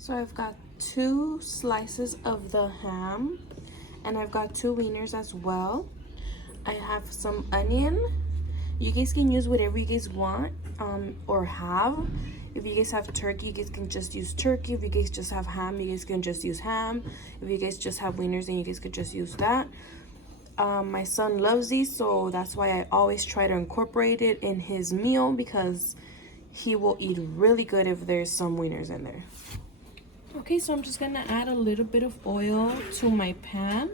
So I've got 2 slices of the ham, and I've got 2 wieners as well. I have some onion. You guys can use whatever you guys want or have. If you guys have turkey, you guys can just use turkey. If you guys just have ham, you guys can just use ham. If you guys just have wieners, then you guys could just use that. My son loves these, so that's why I always try to incorporate it in his meal, because he will eat really good if there's some wieners in there. Okay, so I'm just gonna add a little bit of oil to my pan.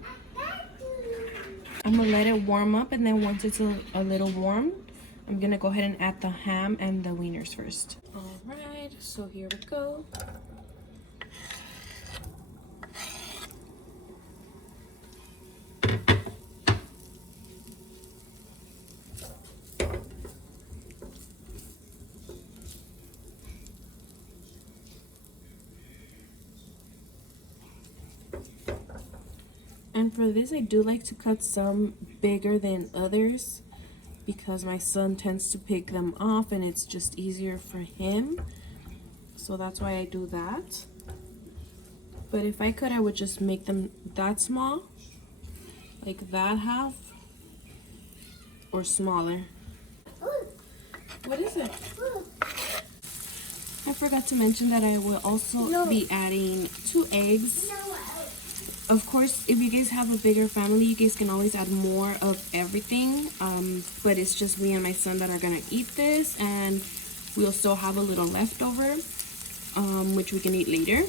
I'm gonna let it warm up, and then once it's a little warm, I'm gonna go ahead and add the ham and the wieners first. All right, so here we go. And for this, I do like to cut some bigger than others because my son tends to pick them off and it's just easier for him. So that's why I do that. But if I could, I would just make them that small, like that half, or smaller. What is it? I forgot to mention that I will also be adding 2 eggs. Of course, if you guys have a bigger family, you guys can always add more of everything. But it's just me and my son that are gonna eat this, and we'll still have a little leftover, which we can eat later.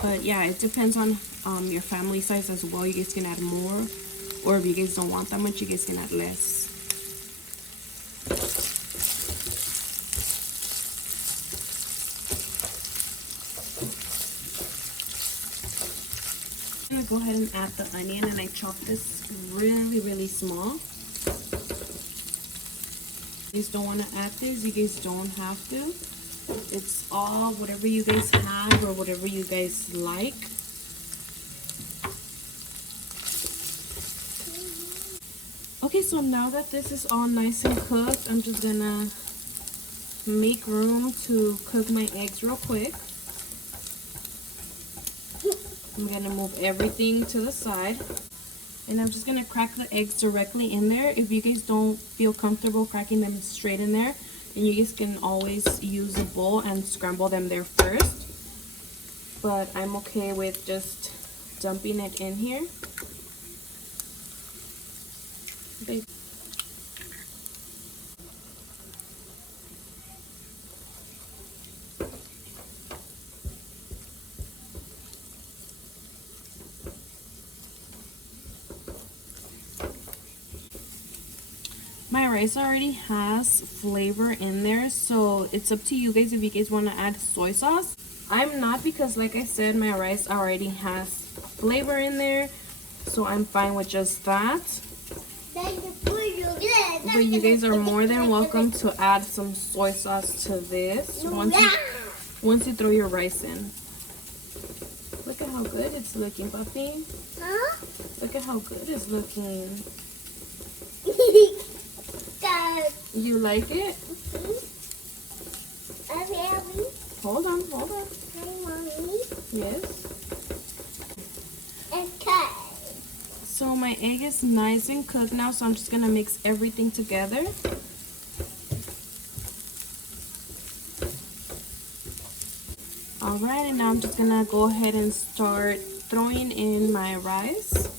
But yeah, it depends on your family size as well. You guys can add more, or if you guys don't want that much, you guys can add less. I'm gonna go ahead and add the onion, and I chop this really small. If you guys don't want to add this, you guys don't have to. It's all whatever you guys have or whatever you guys like. Okay, so now that this is all nice and cooked, I'm just gonna make room to cook my eggs real quick. I'm gonna move everything to the side, and I'm just gonna crack the eggs directly in there. If you guys don't feel comfortable cracking them straight in there, then you guys can always use a bowl and scramble them there first. But I'm okay with just dumping it in here. Okay. My rice already has flavor in there, so it's up to you guys if you guys want to add soy sauce. I'm not, because like I said, my rice already has flavor in there, so I'm fine with just that. But you guys are more than welcome to add some soy sauce to this once you throw your rice in. Look at how good it's looking, puppy. Huh? Look at how good it's looking. You like it? Hold on. Yes. Okay. So my egg is nice and cooked now, so I'm just gonna mix everything together. Alright, and now I'm just gonna go ahead and start throwing in my rice.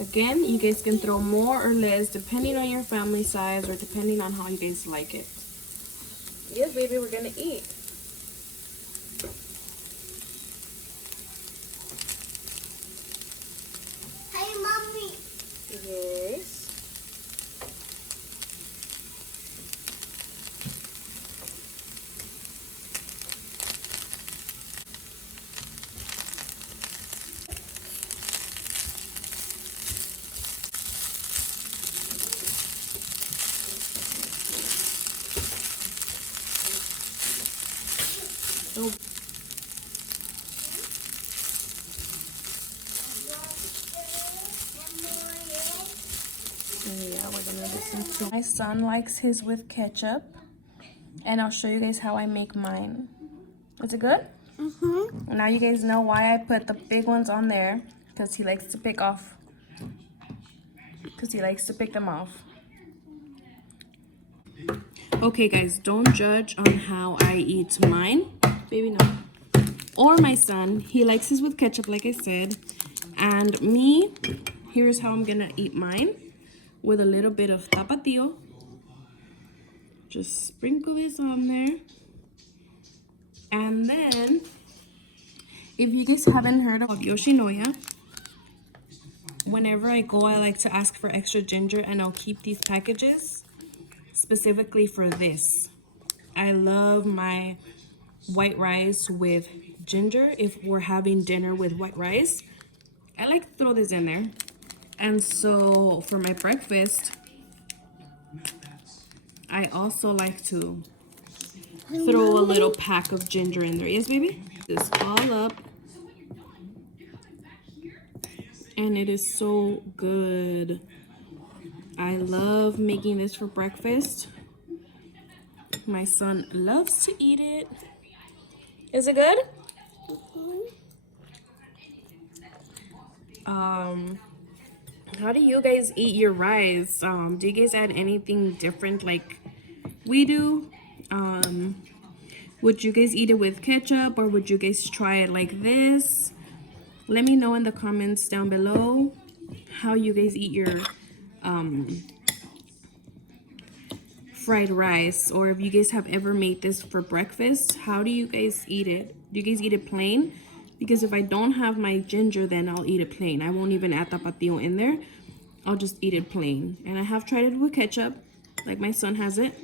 Again, you guys can throw more or less depending on your family size or depending on how you guys like it. Yes, baby, we're gonna eat. Hey, mommy. Yes. So yeah, we're gonna listen to. My son likes his with ketchup, and I'll show you guys how I make mine. Is it good? Now you guys know why I put the big ones on there, because he likes to pick off. Because he likes to pick them off. Okay guys, don't judge on how I eat mine. Baby, no. Or my son. He likes his with ketchup, like I said. And me, here's how I'm gonna eat mine. With a little bit of tapatio. Just sprinkle this on there. And then, if you guys haven't heard of Yoshinoya, whenever I go, I like to ask for extra ginger, and I'll keep these packages specifically for this. I love my white rice with ginger. If we're having dinner with white rice, I like to throw this in there. And so for my breakfast, I also like to throw a little pack of ginger in there. Yes, baby? This all up. And it is so good. I love making this for breakfast. My son loves to eat it. Is it good? How do you guys eat your rice? Do you guys add anything different like we do? Would you guys eat it with ketchup, or would you guys try it like this? Let me know in the comments down below how you guys eat your fried rice, or if you guys have ever made this for breakfast. How do you guys eat it? Do you guys eat it plain? Because if I don't have my ginger, then I'll eat it plain. I won't even add tapatio in there. I'll just eat it plain. And I have tried it with ketchup, like my son has it,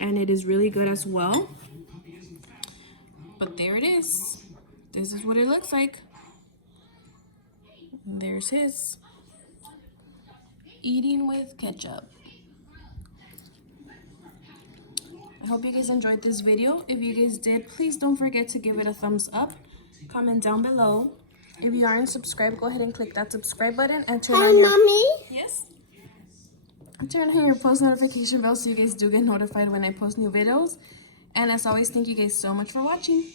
and it is really good as well. But there it is. This is what it looks like. There's his. Eating with ketchup. I hope you guys enjoyed this video. If you guys did, please don't forget to give it a thumbs up. Comment down below. If you aren't subscribed, go ahead and click that subscribe button and turn on your... Mommy. Yes? Turn on your post notification bell so you guys do get notified when I post new videos. And as always, thank you guys so much for watching.